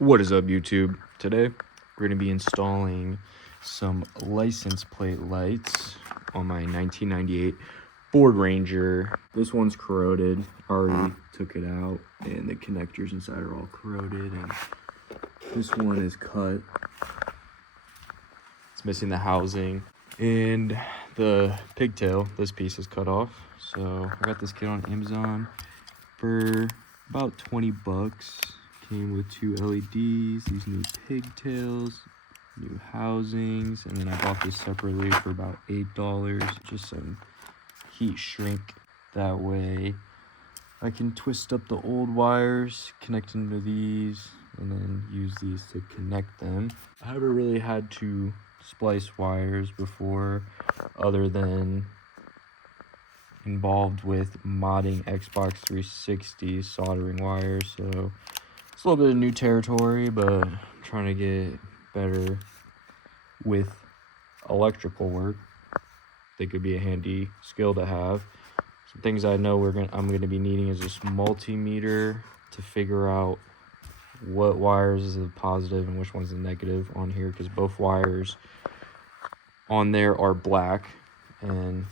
What is up, YouTube? Today we're going to be installing some license plate lights on my 1998 Ford Ranger. This one's corroded. Already took it out and the connectors inside are all corroded, and this one is cut. It's missing the housing and the pigtail. This piece is cut off. So I got this kit on Amazon for about 20 bucks. Came with two LEDs, these new pigtails, new housings, and then I bought this separately for about $8. Just some heat shrink. That way I can twist up the old wires, connect them to these, and then use these to connect them. I haven't really had to splice wires before, other than involved with modding Xbox 360 soldering wires, so it's a little bit of new territory, but I'm trying to get better with electrical work. I think it'd be a handy skill to have. Some things I know I'm gonna be needing is this multimeter to figure out what wires is the positive and which one's the negative on here, because both wires on there are black, and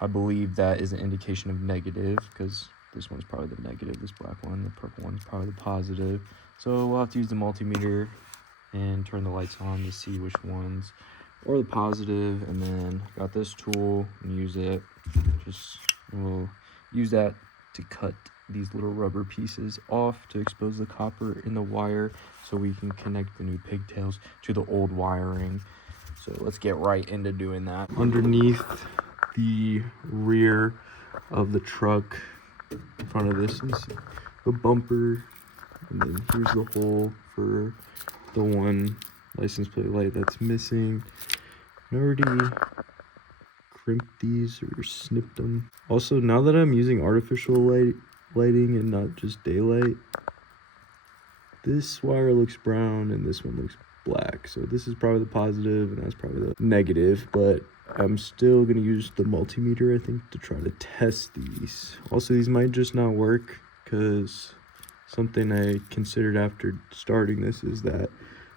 I believe that is an indication of negative, because this one's probably the negative, this black one. The purple one's probably the positive. So we'll have to use the multimeter and turn the lights on to see which ones are the positive. And then got this tool and use it. We'll use that to cut these little rubber pieces off to expose the copper in the wire, so we can connect the new pigtails to the old wiring. So let's get right into doing that. Underneath the rear of the truck, in front of this is the bumper, and then here's the hole for the one license plate light that's missing. I already crimped these or snipped them. Also, now that I'm using artificial lighting and not just daylight, this wire looks brown and this one looks black. So this is probably the positive and that's probably the negative, but I'm still going to use the multimeter, I think, to try to test these. Also, these might just not work, because something I considered after starting this is that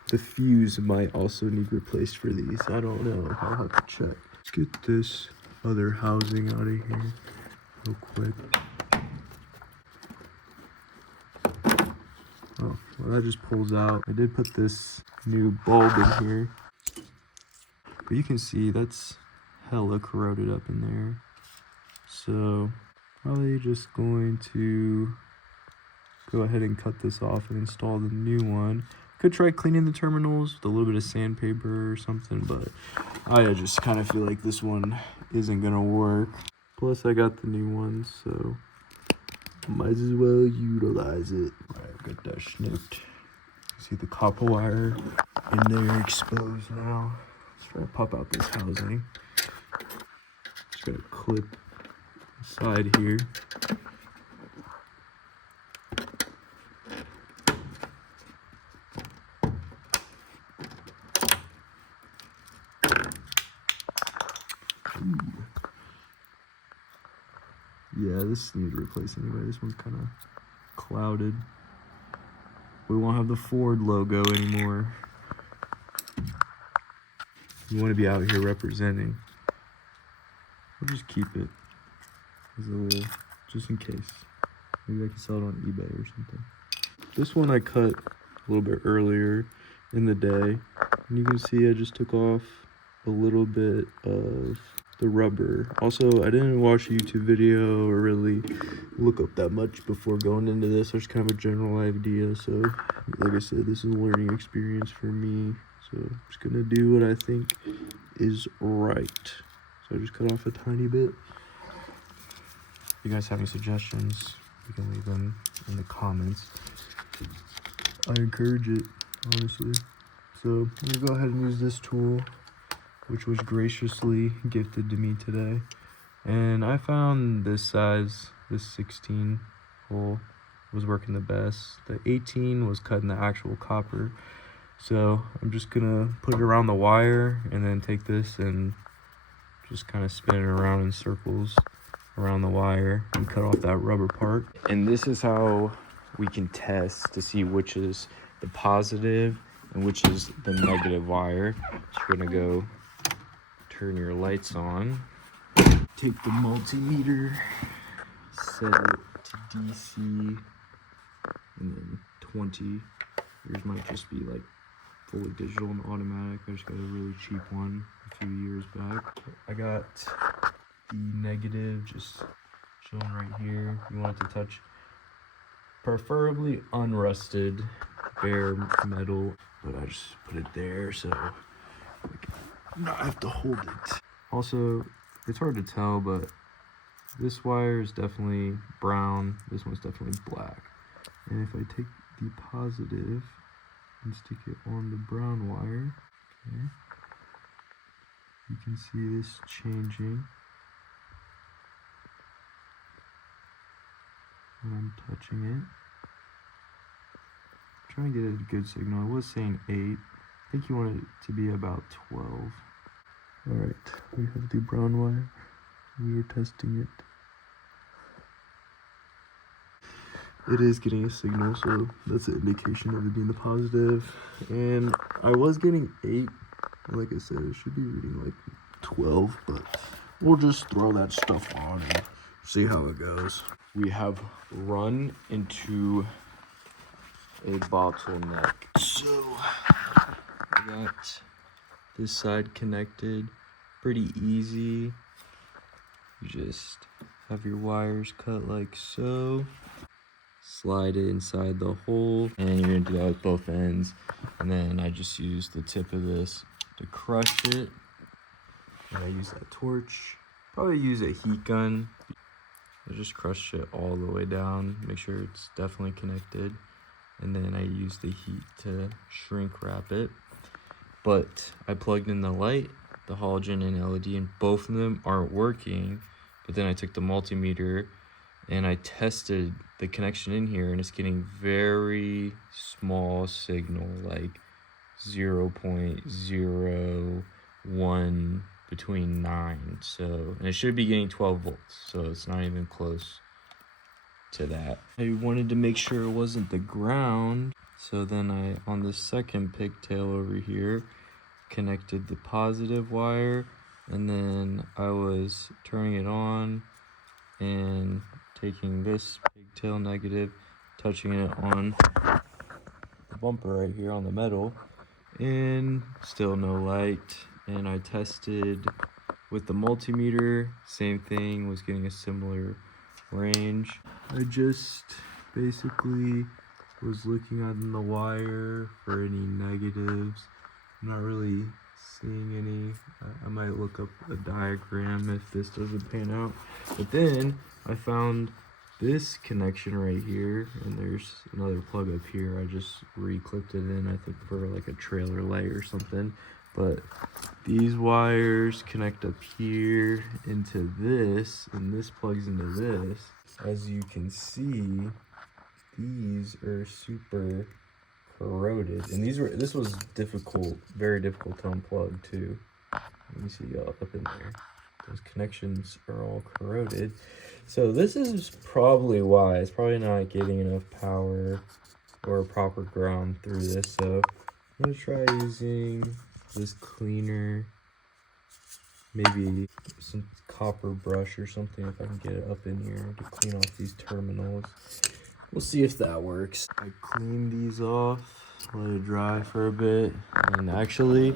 the fuse might also need replaced for these. I don't know. I'll have to check. Let's get this other housing out of here real quick. Oh, well, that just pulls out. I did put this new bulb in here, but you can see that's hella corroded up in there. So probably just going to go ahead and cut this off and install the new one. Could try cleaning the terminals with a little bit of sandpaper or something, but I just kind of feel like this one isn't gonna work. Plus I got the new one, so might as well utilize it. All right, I've got that snipped. See the copper wire in there exposed now. Let's try to pop out this housing. Just got a clip inside here. Ooh. Yeah, this needs replacing anyway. This one's kind of clouded. We won't have the Ford logo anymore. You want to be out here representing. We'll just keep it as a little, just in case. Maybe I can sell it on eBay or something. This one I cut a little bit earlier in the day, and you can see I just took off a little bit of the rubber. Also, I didn't watch a YouTube video or really look up that much before going into this. There's kind of a general idea, so like I said, this is a learning experience for me. So I'm just gonna do what I think is right. So I just cut off a tiny bit. If you guys have any suggestions, you can leave them in the comments. I encourage it, honestly. So I'm gonna go ahead and use this tool, which was graciously gifted to me today. And I found this size, this 16 hole, was working the best. The 18 was cutting the actual copper. So I'm just gonna put it around the wire and then take this and just kind of spin it around in circles around the wire and cut off that rubber part. And this is how we can test to see which is the positive, and which is the negative wire. So you're gonna go turn your lights on. Take the multimeter, set it to DC, and then 20. Yours might just be like fully digital and automatic. I just got a really cheap one a few years back. I got the negative just showing right here. You want it to touch preferably unrusted bare metal, but I just put it there so I not have to hold it. Also, it's hard to tell, but this wire is definitely brown. This one's definitely black. And if I take the positive and stick it on the brown wire, okay, you can see this changing when I'm touching it. I'm trying to get a good signal. I was saying 8. I think you want it to be about 12. Alright, we have the brown wire. We are testing it. It is getting a signal, so that's an indication of it being the positive. And I was getting 8. Like I said, it should be reading like 12, but we'll just throw that stuff on and see how it goes. We have run into a bottleneck. So I got this side connected. Pretty easy. You just have your wires cut like so. Slide it inside the hole, and you're gonna do that with both ends. And then I just use the tip of this to crush it. And I use that torch. Probably use a heat gun. I just crush it all the way down, make sure it's definitely connected. And then I use the heat to shrink wrap it. But I plugged in the light, the halogen and LED, and both of them aren't working. But then I took the multimeter and I tested the connection in here, and it's getting very small signal, like 0.01 between 9. So, and it should be getting 12 volts, so it's not even close to that. I wanted to make sure it wasn't the ground, so then I, on the second pigtail over here, connected the positive wire, and then I was turning it on and taking this pigtail negative, touching it on the bumper right here on the metal, and still no light. And I tested with the multimeter, same thing, was getting a similar range. I just basically was looking on the wire for any negatives. I'm not really seeing any. I might look up a diagram if this doesn't pan out. But then I found this connection right here, and there's another plug up here. I just re-clipped it in, I think for like a trailer light or something. But these wires connect up here into this, and this plugs into this. As you can see, these are super corroded, and this was difficult, very difficult to unplug too. Let me see y'all up in there. Those connections are all corroded. So this is probably why. It's probably not getting enough power or proper ground through this. So I'm gonna try using this cleaner, maybe some copper brush or something if I can get it up in here to clean off these terminals. We'll see if that works. I cleaned these off, let it dry for a bit, and actually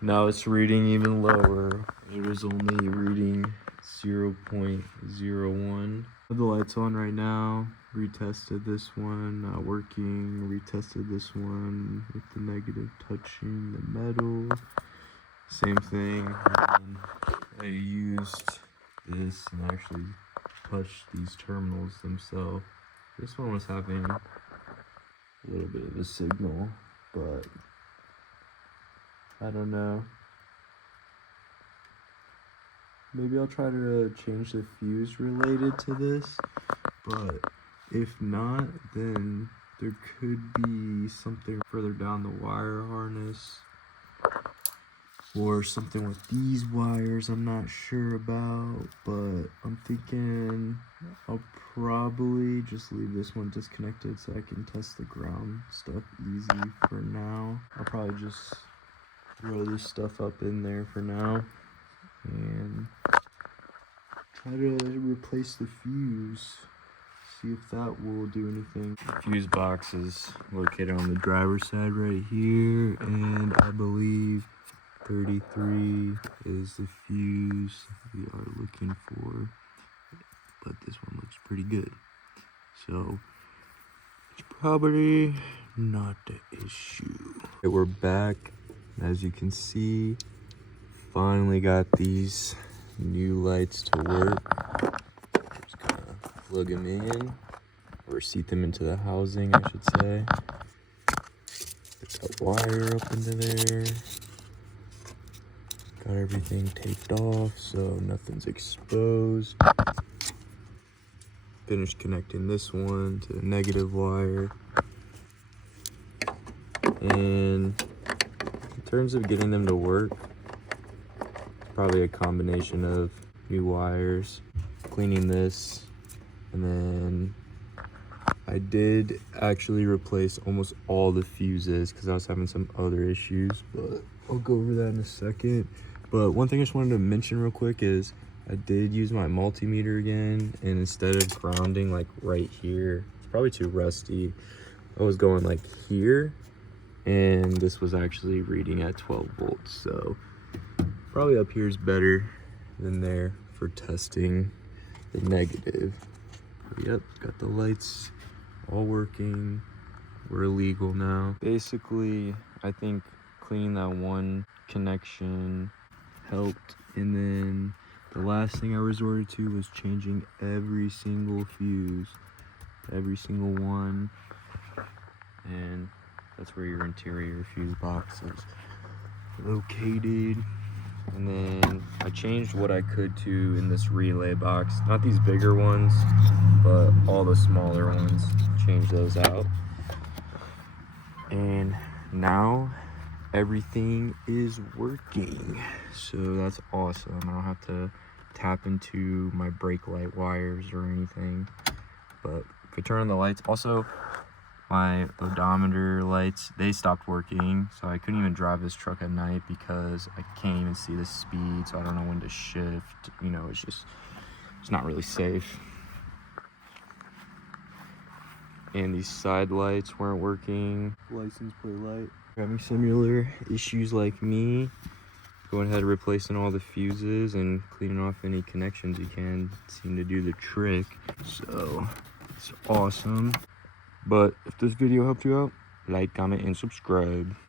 now it's reading even lower. It was only reading 0.01. Have the lights on right now. Retested this one, not working. Retested this one with the negative touching the metal. Same thing. And I used this and actually touched these terminals themselves. This one was having a little bit of a signal, but I don't know. Maybe I'll try to change the fuse related to this, but if not, then there could be something further down the wire harness. or something with these wires I'm not sure about, but I'm thinking I'll probably just leave this one disconnected so I can test the ground stuff easy for now. I'll probably just throw this stuff up in there for now and try to replace the fuse, see if that will do anything. The fuse box is located on the driver's side right here, and I believe 33 is the fuse we are looking for, but this one looks pretty good, so it's probably not the issue. Okay, we're back. As you can see, finally got these new lights to work. Just gonna plug them in, or seat them into the housing, I should say. Get that wire up into there. Got everything taped off so nothing's exposed. Finished connecting this one to the negative wire. And in terms of getting them to work, it's probably a combination of new wires, cleaning this, and then I did actually replace almost all the fuses because I was having some other issues, but I'll go over that in a second. But one thing I just wanted to mention real quick is I did use my multimeter again, and instead of grounding like right here, it's probably too rusty, I was going like here, and this was actually reading at 12 volts. So probably up here is better than there for testing the negative. But yep, got the lights all working. We're illegal now. Basically, I think cleaning that one connection helped, and then the last thing I resorted to was changing every single fuse, every single one, and that's where your interior fuse box is located. And then I changed what I could to in this relay box, not these bigger ones, but all the smaller ones, change those out. And now everything is working, so that's awesome. I don't have to tap into my brake light wires or anything. But if I turn on the lights, also my odometer lights, they stopped working, so I couldn't even drive this truck at night because I can't even see the speed, so I don't know when to shift. You know, it's not really safe. And these side lights weren't working. License plate light. Having similar issues like me, going ahead and replacing all the fuses and cleaning off any connections you can seem to do the trick. So it's awesome. But if this video helped you out, like, comment, and subscribe.